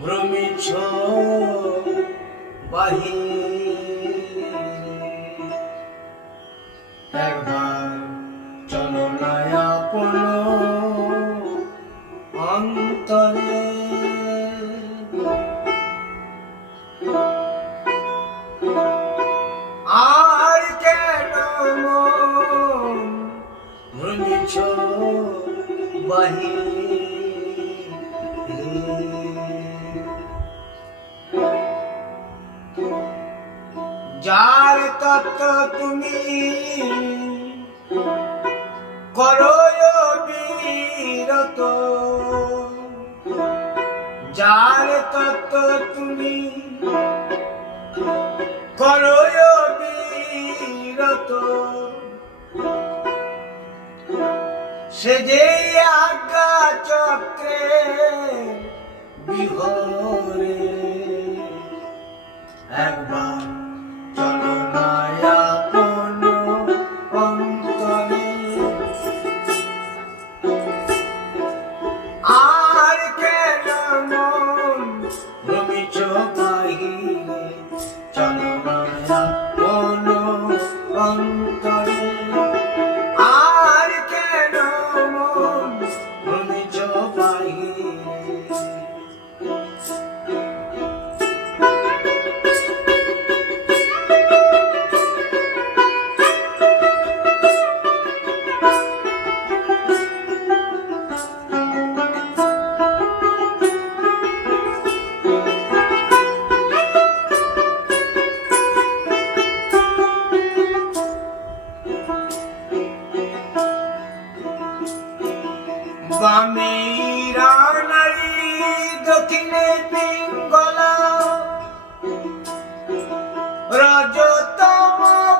भ्रमिच्छो बहिः। তত্ত্ব তুমি করো বীরত। যার তত্ত্ব তুমি করো বীরত। সে যে আজ্ঞা চক্রে বিহরে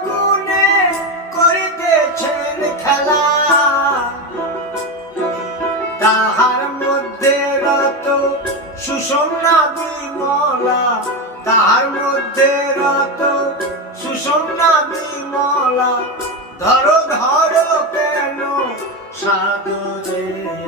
গুণে করিতেছেন খেলা। তাহার মধ্যে রত তাহার মধ্যে রত ধরো ধরো কেন সাগরে?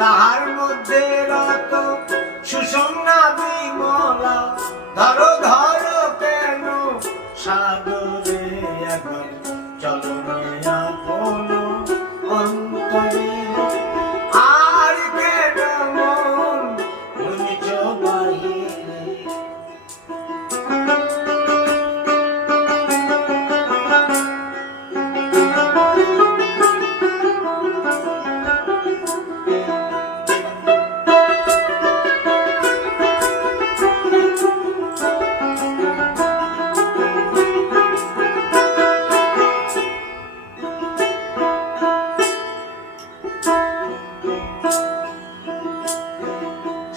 তাহার মধ্যে রত সুষমনা বিমলা। ধরো ধরো কেন সাগরে এখন চলো না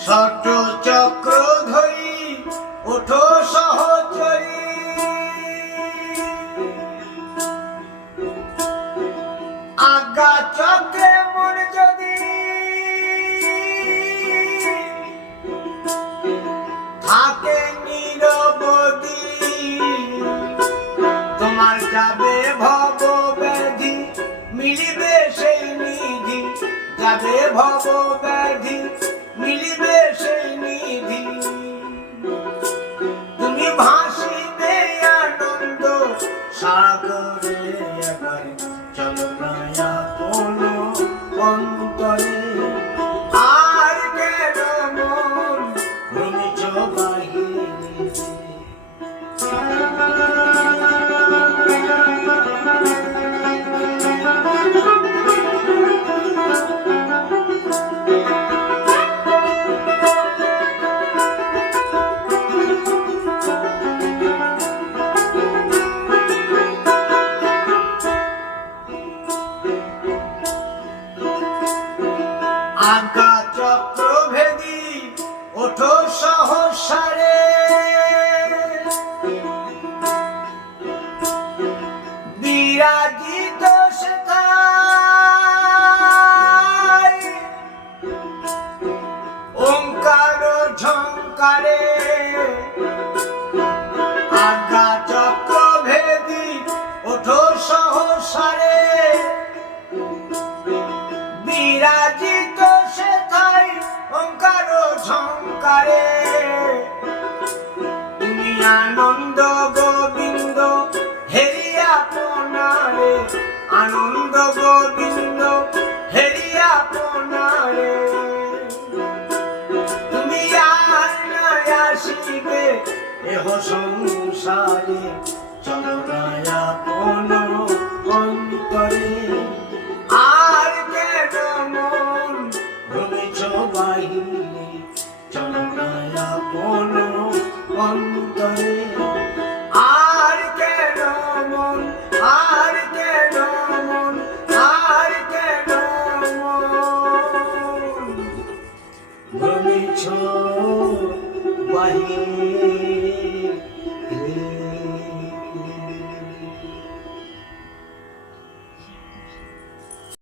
ষট চক্র ধরি ওঠো সহচরী। আজ্ঞা চক্রে মন যদি থাকে তোমার যাবে ভব ব্যাধি, মিলিবে সেই নিধি, যাবে ভব ব্যাধি। আজ্ঞা চক্রভেদী ওঠো সহসারে বিরাজিত ওঙ্কার আজ্ঞা ওঠো সহসারে বিরাজিত পারে। তুমি আনন্দ গোবিন্দ, হেরিয়া পোনারে। আনন্দ গোবিন্দ, হেরিয়া পোনারে। তুমি আর না আসিবে, এহ সংসারে। চলো রায়া পোন অন্তরে। আর কেন মন ভুলেছ বাহিনী? Ibrahim